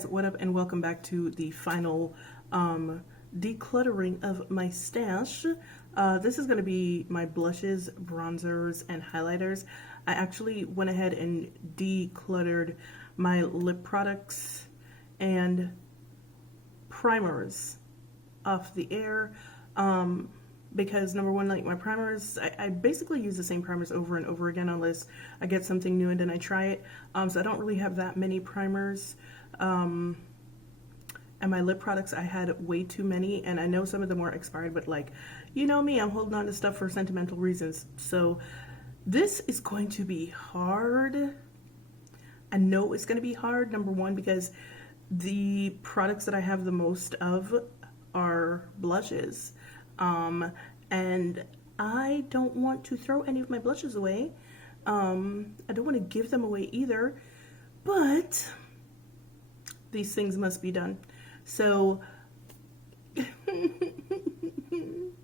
guys, what up, and welcome back to the final decluttering of my stash. This is going to be my blushes, bronzers, and highlighters. I actually went ahead and decluttered my lip products and primers off the air because number one, like my primers, I basically use the same primers over and over again unless I get something new and then I try it. So I don't really have that many primers. And my lip products, I had way too many, and I know some of them were expired, but like, you know me, I'm holding on to stuff for sentimental reasons. So this is going to be hard. I know it's going to be hard, number one, because the products that I have the most of are blushes. And I don't want to throw any of my blushes away. I don't want to give them away either, but these things must be done. So, and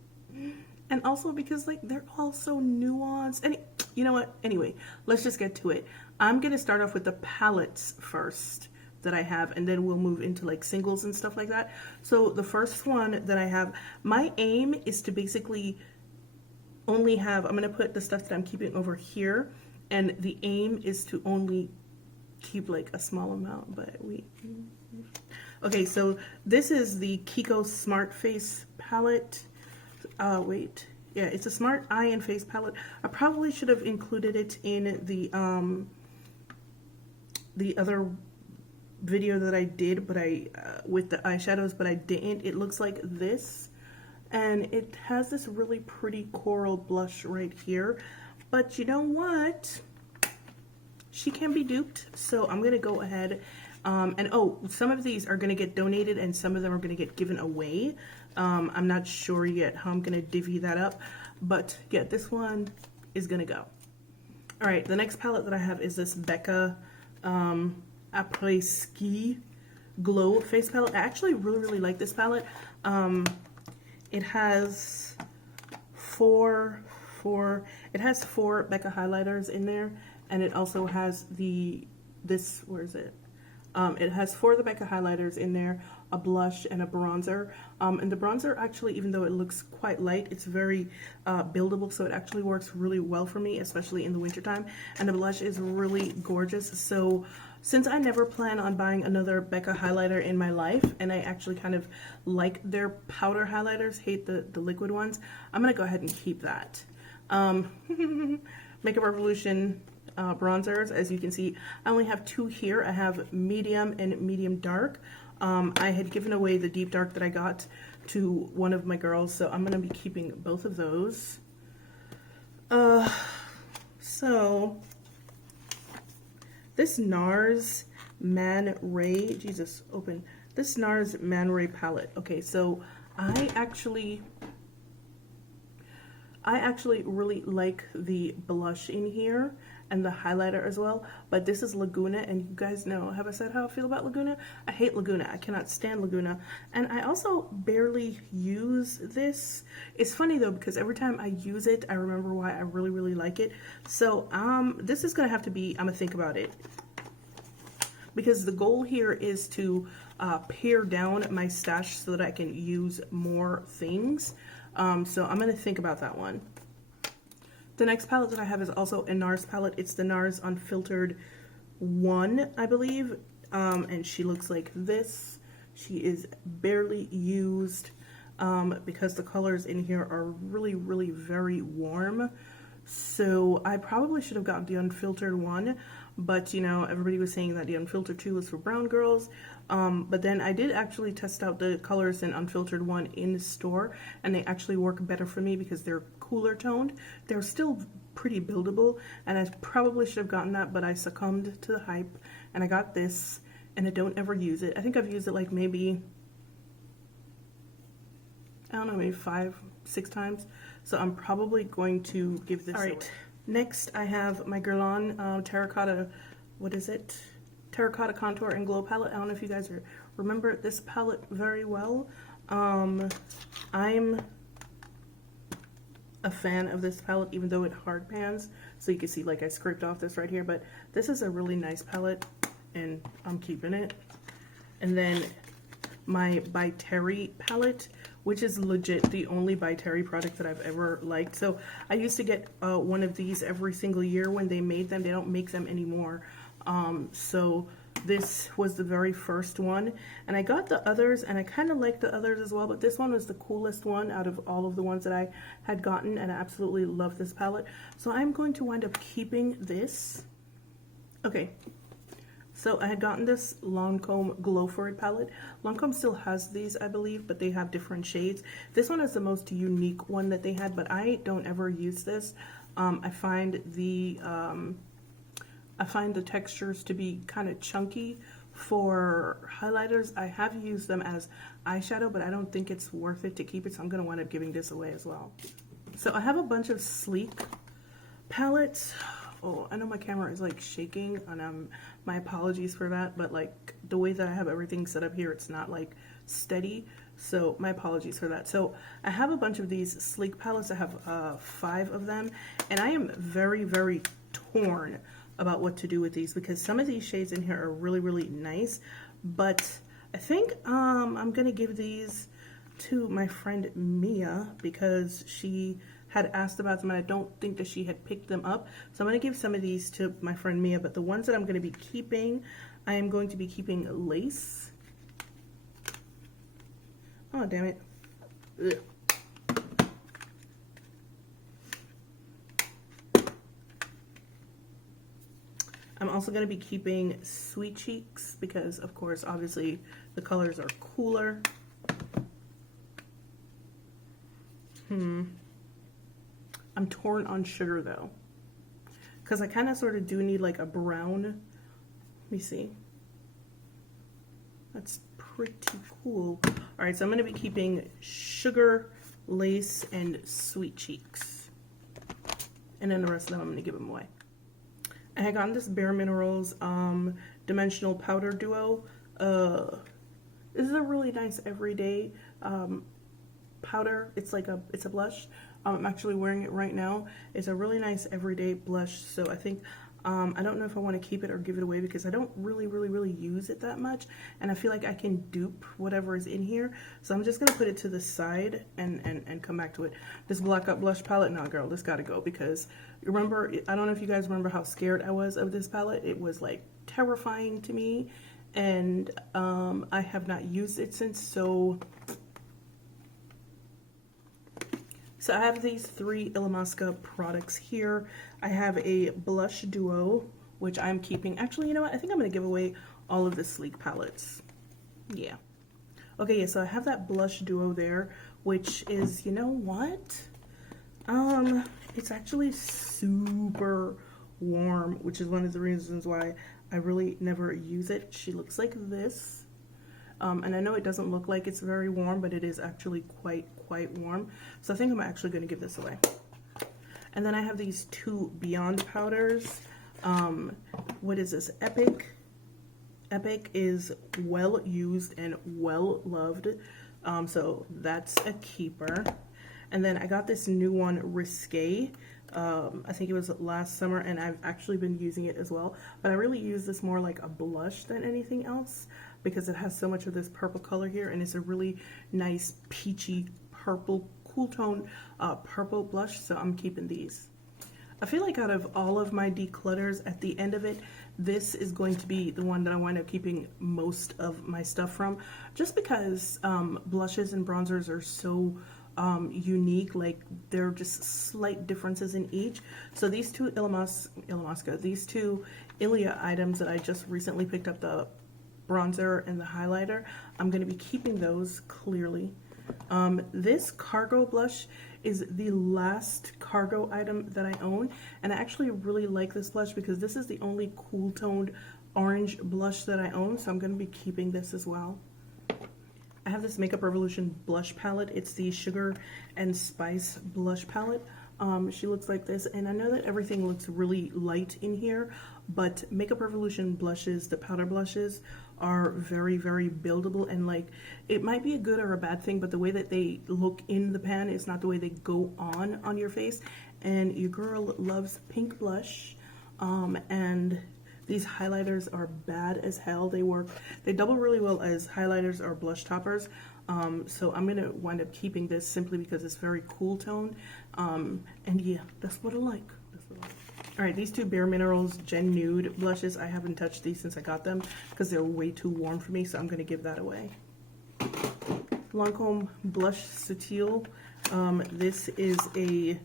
also because like they're all so nuanced. And you know what? Anyway, let's just get to it. I'm going to start off with the palettes first that I have, and then we'll move into like singles and stuff like that. So the first one that I have, my aim is to basically only have, I'm going to put the stuff that I'm keeping over here, and the aim is to only keep like a small amount, but okay, so this is the Kiko Smart Face palette. Wait, yeah, it's a Smart Eye and Face palette. I probably should have included it in the other video that I did, but with the eyeshadows, but I didn't. It looks like this, and it has this really pretty coral blush right here, but you know what, she can be duped. So I'm gonna go ahead and oh, some of these are gonna get donated and some of them are gonna get given away. I'm not sure yet how I'm gonna divvy that up, but yeah, this one is gonna go. All right, the next palette that I have is this Becca Après Ski Glow Face Palette. I actually really like this palette. It has four Becca highlighters in there, and it also has where is it? It has 4 of the Becca highlighters in there, a blush, and a bronzer. And the bronzer actually, even though it looks quite light, it's very buildable, so it actually works really well for me, especially in the wintertime. And the blush is really gorgeous. So since I never plan on buying another Becca highlighter in my life, and I actually kind of like their powder highlighters, hate the liquid ones, I'm going to go ahead and keep that. Makeup Revolution bronzers, as you can see, I only have 2 here. I have medium and medium dark. I had given away the deep dark that I got to one of my girls, so I'm going to be keeping both of those. So this NARS Man Ray, Jesus, open. This NARS Man Ray palette. Okay, so I actually really like the blush in here and the highlighter as well, but this is Laguna, and you guys know, have I said how I feel about Laguna? I hate Laguna. I cannot stand Laguna, and I also barely use this. It's funny though, because every time I use it, I remember why I really like it. So this is gonna have to be, I'm gonna think about it, because the goal here is to pare down my stash so that I can use more things. So I'm gonna think about that one. The next palette that I have is also a NARS palette. It's the NARS Unfiltered 1, I believe. And she looks like this. She is barely used because the colors in here are really very warm. So I probably should have gotten the Unfiltered 1, but you know, everybody was saying that the Unfiltered 2 was for brown girls. But then I did actually test out the colors in Unfiltered 1 in the store, and they actually work better for me because they're cooler toned. They're still pretty buildable, and I probably should have gotten that, but I succumbed to the hype and I got this, and I don't ever use it. I think I've used it like maybe, I don't know, maybe 5-6 times. So I'm probably going to give this away. Next I have my Guerlain Terracotta, what is it? Terracotta Contour and Glow Palette. I don't know if you guys remember this palette very well. I'm a fan of this palette, even though it hard pans. So you can see like I scraped off this right here, but this is a really nice palette and I'm keeping it. And then my By Terry palette, which is legit the only By Terry product that I've ever liked. So I used to get one of these every single year when they made them. They don't make them anymore. So this was the very first one, and I got the others, and I kind of liked the others as well, but this one was the coolest one out of all of the ones that I had gotten, and I absolutely love this palette. So I'm going to wind up keeping this. Okay, so I had gotten this Lancome Glow For It palette. Lancome still has these, I believe, but they have different shades. This one is the most unique one that they had, but I don't ever use this. I find the textures to be kind of chunky for highlighters. I have used them as eyeshadow, but I don't think it's worth it to keep it, so I'm going to wind up giving this away as well. So I have a bunch of sleek palettes. Oh, I know my camera is like shaking, and my apologies for that, but like the way that I have everything set up here, it's not like steady, so my apologies for that. So I have a bunch of these sleek palettes. I have 5 of them, and I am very, very torn about what to do with these, because some of these shades in here are really, really nice, but I think I'm gonna give these to my friend Mia, because she had asked about them and I don't think that she had picked them up. So I'm gonna give some of these to my friend Mia, but the ones that I'm gonna be keeping, I am going to be keeping Lace. Oh, damn it. Ugh. I'm also going to be keeping Sweet Cheeks because, of course, obviously the colors are cooler. I'm torn on Sugar though, because I kind of sort of do need like a brown. Let me see. That's pretty cool. All right, so I'm going to be keeping Sugar, Lace, and Sweet Cheeks. And then the rest of them I'm going to give them away. I had gotten this Bare Minerals Dimensional Powder Duo. This is a really nice everyday powder. It's a blush. I'm actually wearing it right now. It's a really nice everyday blush. So I think I don't know if I want to keep it or give it away, because I don't really use it that much, and I feel like I can dupe whatever is in here. So I'm just gonna put it to the side and come back to it. This Black Up Blush palette, no girl, this gotta go, because remember, I don't know if you guys remember how scared I was of this palette. It was like terrifying to me, and I have not used it since. So I have these 3 Illamasqua products here. I have a blush duo, which I'm keeping. Actually, you know what? I think I'm going to give away all of the sleek palettes. Yeah. Okay, yeah, so I have that blush duo there, which is, you know what? It's actually super warm, which is one of the reasons why I really never use it. She looks like this. And I know it doesn't look like it's very warm, but it is actually quite warm. So I think I'm actually going to give this away. And then I have these 2 Beyond powders. What is this? Epic. Epic is well used and well loved. So that's a keeper. And then I got this new one, Risque. I think it was last summer, and I've actually been using it as well. But I really use this more like a blush than anything else, because it has so much of this purple color here, and it's a really nice peachy purple, cool tone purple blush. So I'm keeping these. I feel like out of all of my declutters, at the end of it, this is going to be the one that I wind up keeping most of my stuff from, just because blushes and bronzers are so unique. Like, there are just slight differences in each. So these 2 these 2 Ilia items that I just recently picked up, the bronzer and the highlighter, I'm going to be keeping those clearly. This Cargo blush is the last Cargo item that I own, and I actually really like this blush because this is the only cool toned orange blush that I own, so I'm going to be keeping this as well. I have this Makeup Revolution blush palette. It's the Sugar and Spice blush palette. She looks like this, and I know that everything looks really light in here, but Makeup Revolution blushes, the powder blushes, are very buildable, and like, it might be a good or a bad thing, but the way that they look in the pan is not the way they go on your face. And your girl loves pink blush, and These highlighters are bad as hell. They double really well as highlighters or blush toppers. So I'm gonna wind up keeping this simply because it's very cool toned. And yeah, that's what I like. All right, these two Bare Minerals Gen Nude blushes, I haven't touched these since I got them because they're way too warm for me, so I'm gonna give that away. Lancome Blush Subtil. This is a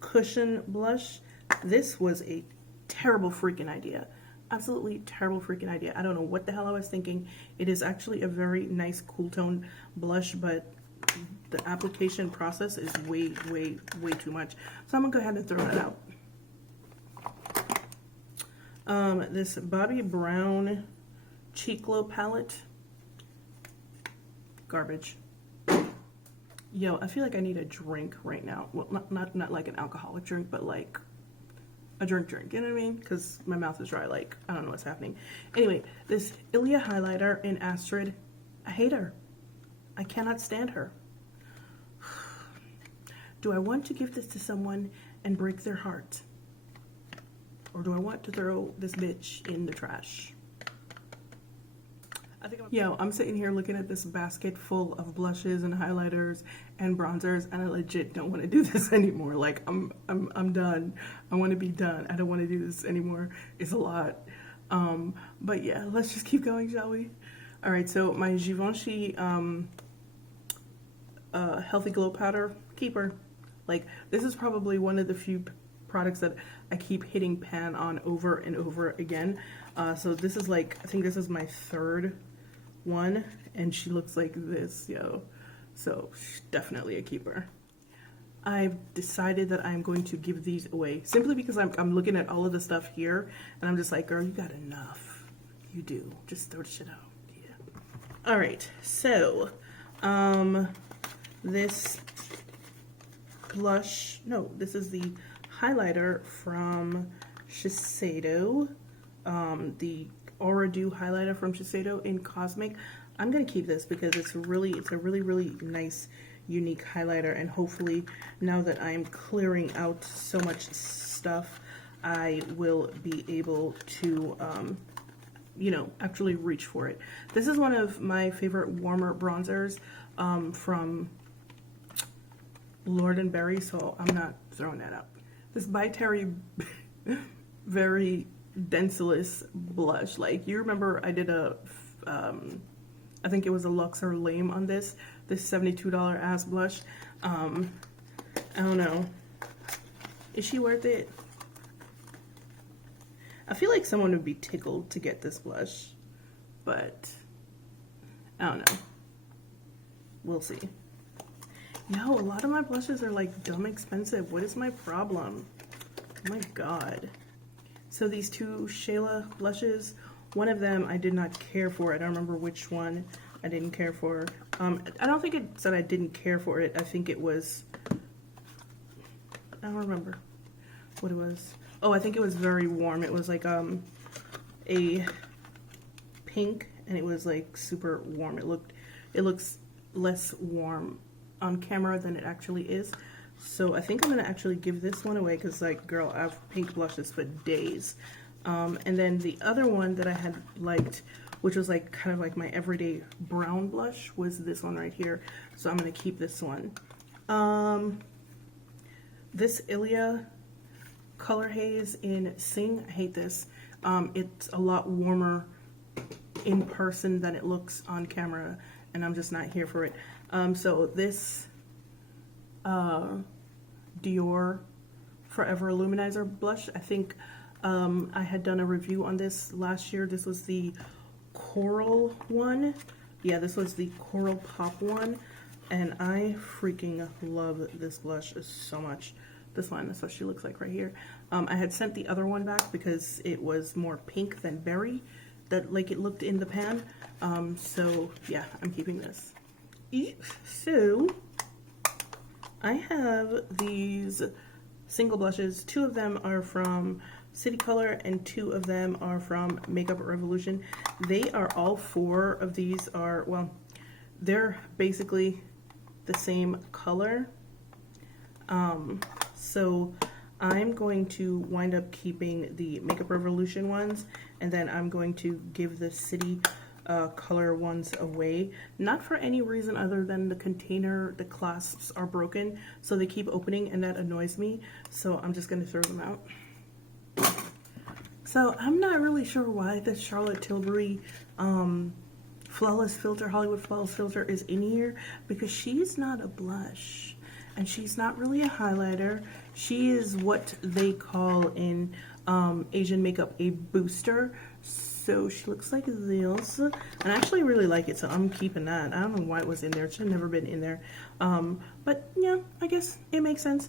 cushion blush. This was a terrible freaking idea. Absolutely terrible freaking idea. I don't know what the hell I was thinking. It is actually a very nice cool tone blush, but the application process is way too much. So I'm gonna go ahead and throw that out. This Bobbi Brown Cheek Glow palette. Garbage. Yo, I feel like I need a drink right now. Well, not like an alcoholic drink, but like a drink, you know what I mean? Because my mouth is dry, like, I don't know what's happening. Anyway, this Ilia highlighter in Astrid, I hate her. I cannot stand her. Do I want to give this to someone and break their heart? Or do I want to throw this bitch in the trash? I'm sitting here looking at this basket full of blushes and highlighters and bronzers, and I legit don't want to do this anymore. Like, I'm done. I want to be done. I don't want to do this anymore. It's a lot. But yeah, let's just keep going, shall we? All right, so my Givenchy Healthy Glow Powder, keeper. Like, this is probably one of the few products that I keep hitting pan on over and over again. So this is like, I think this is my third one, and she looks like this, yo. So definitely a keeper. I've decided that I'm going to give these away simply because I'm looking at all of the stuff here, and I'm just like, girl, you got enough. You do. Just throw the shit out. Yeah. All right. So, this blush. No, this is the highlighter from Shiseido. The Aura Dew highlighter from Shiseido in Cosmic. I'm gonna keep this because it's a really nice, unique highlighter, and hopefully now that I'm clearing out so much stuff, I will be able to, you know, actually reach for it. This is one of my favorite warmer bronzers from Lord & Berry, so I'm not throwing that up. This By Terry very denseless blush. Like, you remember I did a I think it was a Luxor Lame on this $72 ass blush. I don't know, is she worth it? I feel like someone would be tickled to get this blush, but I don't know, we'll see. Yo, a lot of my blushes are like dumb expensive. What is my problem? Oh my god. So these two Shayla blushes, one of them I did not care for. I don't remember which one I didn't care for. I don't think it said I didn't care for it. I think it was, I don't remember what it was. Oh, I think it was very warm. It was like a pink, and it was like super warm. It looks less warm on camera than it actually is. So I think I'm gonna actually give this one away because, like, girl, I have pink blushes for days. And then the other one that I had liked, which was like kind of like my everyday brown blush, was this one right here. So I'm gonna keep this one. This Ilia Color Haze in Sing, I hate this. It's a lot warmer in person than it looks on camera, and I'm just not here for it. So this Dior Forever Illuminizer blush, I think I had done a review on this last year. This was the Coral one. Yeah, this was the Coral Pop one, and I freaking love this blush so much. This one, that's what she looks like right here. I had sent the other one back because it was more pink than berry, that like it looked in the pan. So yeah, I'm keeping this. So I have these single blushes. 2 of them are from City Color and 2 of them are from Makeup Revolution. They are all 4 of these are, well, they're basically the same color. So I'm going to wind up keeping the Makeup Revolution ones, and then I'm going to give the City color ones away. Not for any reason other than the container, the clasps are broken, so they keep opening, and that annoys me. So I'm just going to throw them out. So I'm not really sure why the Charlotte Tilbury Flawless Filter, Hollywood Flawless Filter is in here, because she's not a blush and she's not really a highlighter. She is what they call in Asian makeup a booster. So she looks like this, and I actually really like it, so I'm keeping that. I don't know why it was in there. It should have never been in there, but yeah, I guess it makes sense.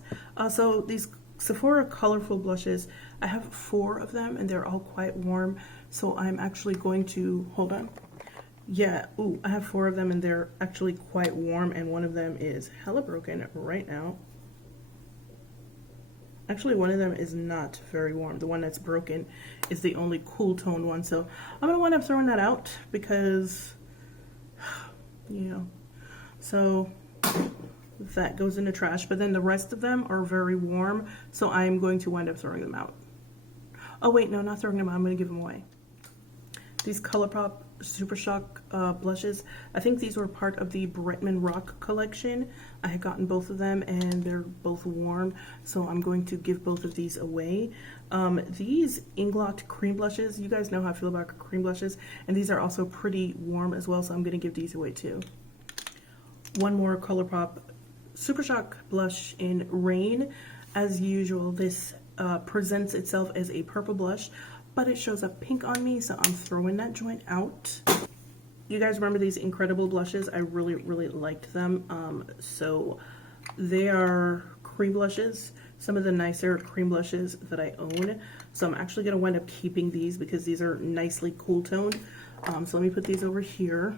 So these Sephora colorful blushes, I have 4 of them, and they're all quite warm, so I'm actually going to, hold on. Yeah, ooh, I have 4 of them, and they're actually quite warm, and one of them is hella broken right now. Actually, one of them is not very warm. The one that's broken is the only cool tone one. So I'm going to wind up throwing that out because, you know, so that goes in the trash. But then the rest of them are very warm, so I'm going to wind up throwing them out. Oh, wait, no, not throwing them out. I'm going to give them away. These ColourPop Super Shock blushes, I think these were part of the Bretman Rock collection. I had gotten both of them, and they're both warm, so I'm going to give both of these away. These Inglot cream blushes, you guys know how I feel about cream blushes, and these are also pretty warm as well, so I'm going to give these away too. One more ColourPop Super Shock blush in Rain. As usual, this presents itself as a purple blush, but it shows up pink on me, so I'm throwing that joint out. You guys remember these incredible blushes? I really, really liked them. So they are cream blushes, some of the nicer cream blushes that I own. So I'm actually going to wind up keeping these because these are nicely cool toned. So let me put these over here.